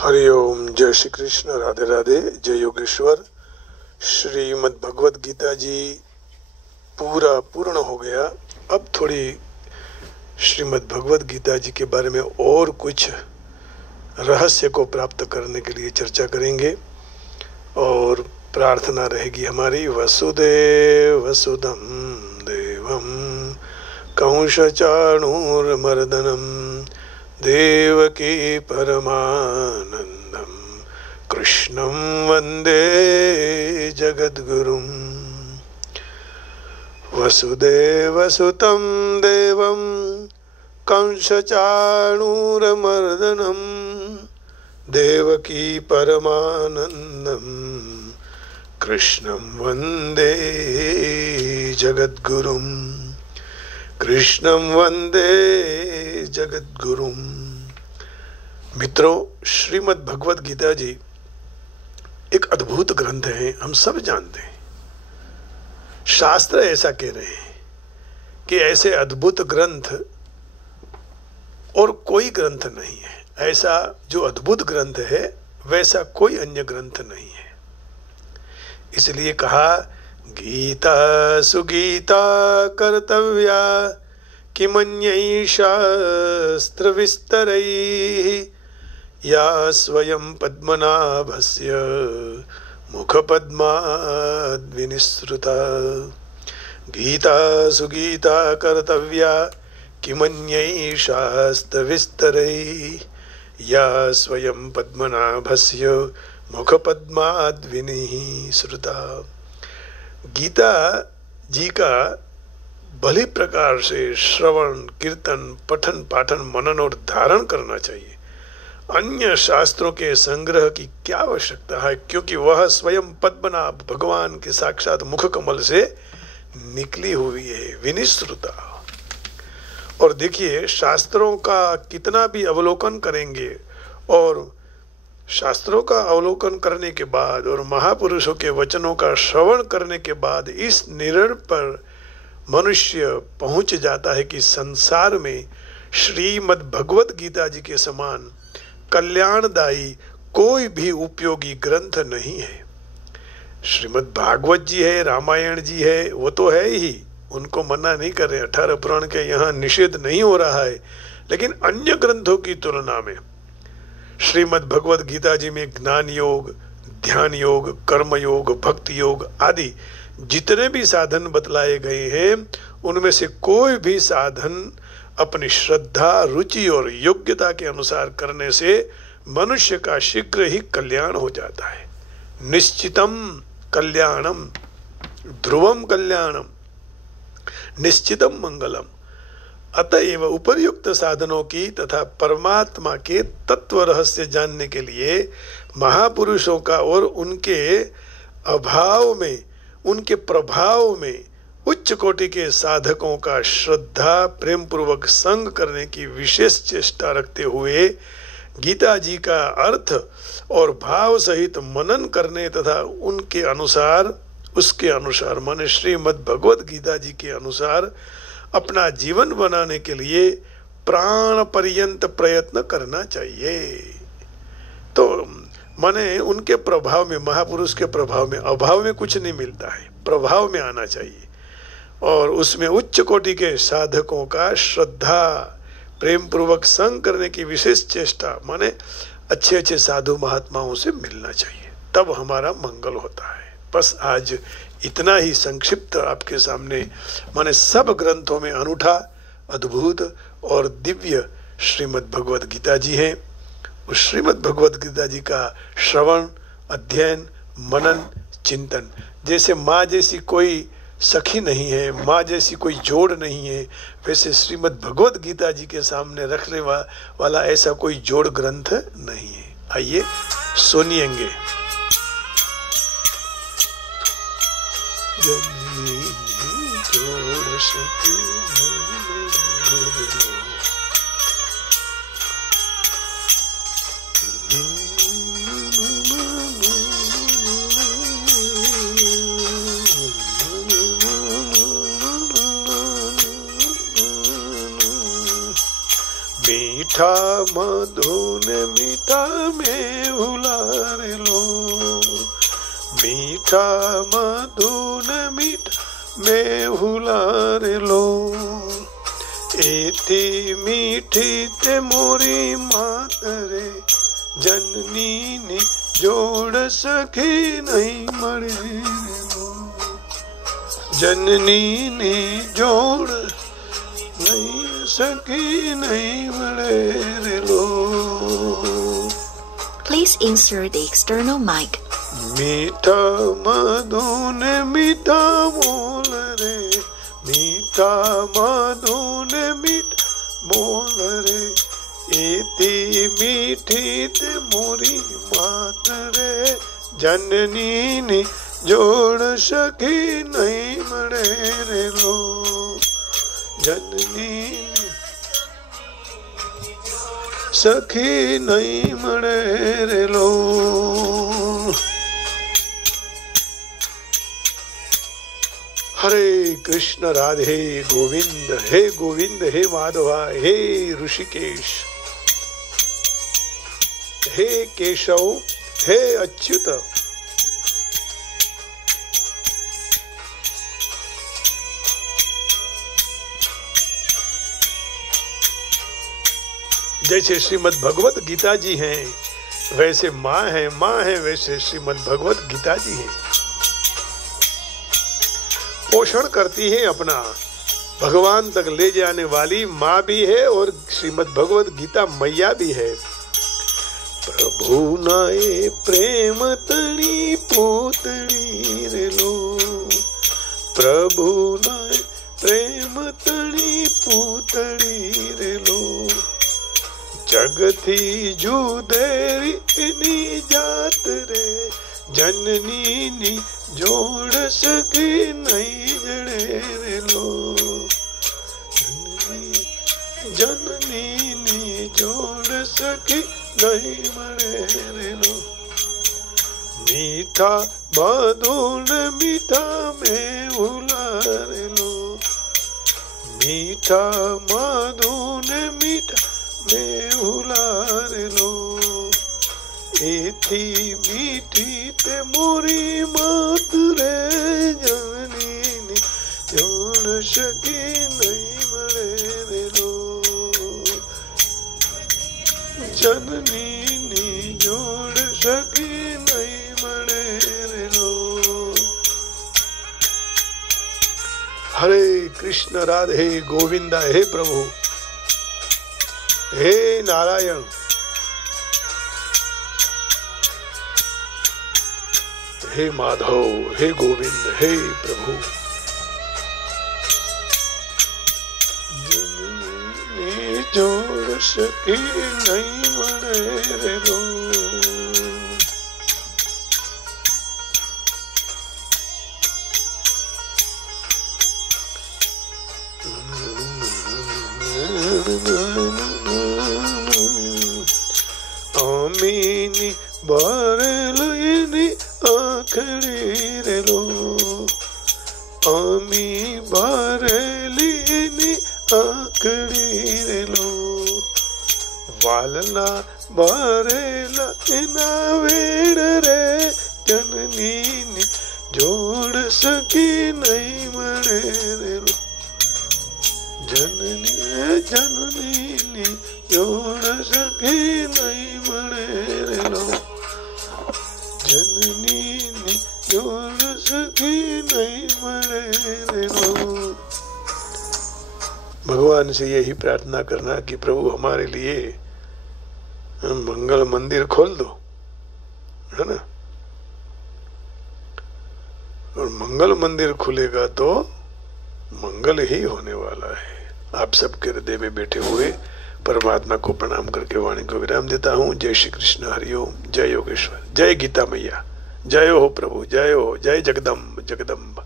हरिओम। जय श्री कृष्ण, राधे राधे, जय योगेश्वर। श्रीमद् भगवद गीता जी पूर्ण हो गया। अब थोड़ी श्रीमद् भगवद गीता जी के बारे में और कुछ रहस्य को प्राप्त करने के लिए चर्चा करेंगे और प्रार्थना रहेगी हमारी। वसुदेव वसुधम देवम कंसचाणूरमर्दनम देवकी परमानंदम कृष्णं वंदे जगद्गुरुम। वसुदेवसुतं देवं कंसचाणूरमर्दनम देवकी परमानंदम कृष्णं वंदे जगद्गुरुम। कृष्णं वंदे जगद्गुरुम। मित्रों, श्रीमद् भगवद गीता जी एक अद्भुत ग्रंथ है, हम सब जानते हैं। शास्त्र ऐसा कह रहे हैं कि ऐसे अद्भुत ग्रंथ और कोई ग्रंथ नहीं है। ऐसा जो अद्भुत ग्रंथ है वैसा कोई अन्य ग्रंथ नहीं है। इसलिए कहा गीता सुगीता कर्तव्या किमन्यै शास्त्र विस्तरैः या स्वयं पद्मनाभस्य मुखपद्माद् विनिसृता। गीता सुगीता कर्तव्या किमन्यै शास्त्र विस्तरैः या स्वयं पद्मनाभस्य मुखपद्माद् विनिसृता। गीता जी का भली प्रकार से श्रवण कीर्तन पठन पाठन मनन और धारण करना चाहिए। अन्य शास्त्रों के संग्रह की क्या आवश्यकता है, क्योंकि वह स्वयं पद्मनाभ भगवान के साक्षात मुख कमल से निकली हुई है, विनिसृता। और देखिए, शास्त्रों का कितना भी अवलोकन करेंगे और शास्त्रों का अवलोकन करने के बाद और महापुरुषों के वचनों का श्रवण करने के बाद इस निर्णय पर मनुष्य पहुंच जाता है कि संसार में श्रीमद् भगवद गीता जी के समान कल्याणदायी कोई भी उपयोगी ग्रंथ नहीं है। श्रीमद् भागवत जी है, रामायण जी है, वो तो है ही, उनको मना नहीं कर रहे, 18 पुराण के यहाँ निषेध नहीं हो रहा है। लेकिन अन्य ग्रंथों की तुलना में श्रीमद् भगवद गीता जी में ज्ञान योग, ध्यान योग, कर्म योग, भक्ति योग आदि जितने भी साधन बतलाए गए हैं, उनमें से कोई भी साधन अपनी श्रद्धा, रुचि और योग्यता के अनुसार करने से मनुष्य का शीघ्र ही कल्याण हो जाता है। निश्चितम कल्याणम, ध्रुवम कल्याणम, निश्चितम मंगलम। अतएव उपर्युक्त साधनों की तथा परमात्मा के तत्व रहस्य जानने के लिए महापुरुषों का और उनके अभाव में, उनके प्रभाव में उच्च कोटि के साधकों का श्रद्धा प्रेम पूर्वक संग करने की विशेष चेष्टा रखते हुए गीता जी का अर्थ और भाव सहित मनन करने तथा उनके अनुसार, उसके अनुसार माने श्रीमद् भगवद गीता जी के अनुसार अपना जीवन बनाने के लिए प्राण पर्यंत प्रयत्न करना चाहिए। तो माने उनके प्रभाव में, महापुरुष के प्रभाव में, अभाव में कुछ नहीं मिलता है, प्रभाव में आना चाहिए। और उसमें उच्च कोटि के साधकों का श्रद्धा प्रेम पूर्वक संग करने की विशेष चेष्टा, माने अच्छे अच्छे साधु महात्माओं से मिलना चाहिए, तब हमारा मंगल होता है। बस आज इतना ही संक्षिप्त आपके सामने, माने सब ग्रंथों में अनूठा, अद्भुत और दिव्य श्रीमद् भगवद गीता जी हैं। उस श्रीमद् भगवद गीता जी का श्रवण, अध्ययन, मनन, चिंतन, जैसे माँ जैसी कोई सखी नहीं है, माँ जैसी कोई जोड़ नहीं है, वैसे श्रीमद् भगवद गीता जी के सामने रखने वाला ऐसा कोई जोड़ ग्रंथ नहीं है। आइए सुनिएंगे। मीठा मधुन मीठ मीठा मेहुला रे लो, मीठा मधुन मीठा मेहुला रे लो, एती मीठी ते मोरी मात रे, जननी ने जोड़ सखी नहीं मरे रे लो, जननी ने जोड़ नहीं सखी नहीं मरे रे लो। Please insert the external mic. मीठा मधुन मीठा मोल रे, मीठा मधुन मीठा मोल रे, इति मीठी ते मोरी मात रे, जननी ने जोड़ सखी नहीं मरे रे लो, जननी ने सखी नहीं मरे रे लो। हरे कृष्ण राधे गोविंद, हे गोविंद, हे माधवा, हे ऋषिकेश, हे केशव, हे अच्युत। जैसे श्रीमद् भगवत गीता जी हैं वैसे माँ है, माँ है वैसे श्रीमद् भगवत गीता जी हैं। पोषण करती है अपना, भगवान तक ले जाने वाली माँ भी है और श्रीमद् भगवत गीता मैया भी है। प्रभु नाए प्रेम तणी पोतड़ी रे लो, प्रभु नाए प्रेम तणी पोतड़ी रे लो, जगती जुदेरी इनी जात रे, जननी नी जोड़ सकी नहीं जड़े रे लो, जननी नी जोड़ सकी नहीं मरे रे लो, मीठा मधुन मीठा मेहुला रे लो, मीठा मधुन मीठा मेहुला रे लो, एथी मीठी ते मोरी मात रे, जननी ने जोड़ सकी नहीं मरे रे लो, जननी ने जोड़ सकी नहीं मरे रे लो। हरे कृष्ण राधे गोविंद, हे प्रभु, हे नारायण, हे माधव, हे गोविंद, हे प्रभु। जननी जोड़ सकी नहीं मरे रे लो, आमीनी बारलयनी आखड़ी रे लो, आमी बारलिनी आखड़ी रे लो, वालना बारेला इना वेड़ रे, जननी ने जोड़ सकी नहीं मरे रे लो, जननी जननी ने जोड़ सकी नहीं मरे रे लो, जननी ने जोड़ सकी नहीं मरे रे लो। भगवान से यही प्रार्थना करना कि प्रभु हमारे लिए मंगल मंदिर खोल दो, है ना। और मंगल मंदिर खुलेगा तो मंगल ही होने वाला है। आप सबके हृदय में बैठे हुए परमात्मा को प्रणाम करके वाणी को विराम देता हूँ। जय श्री कृष्ण, हरिओम, जय योगेश्वर, जय गीता मैया, जय हो प्रभु, जय हो, जय जगदम्ब जगदम्बा।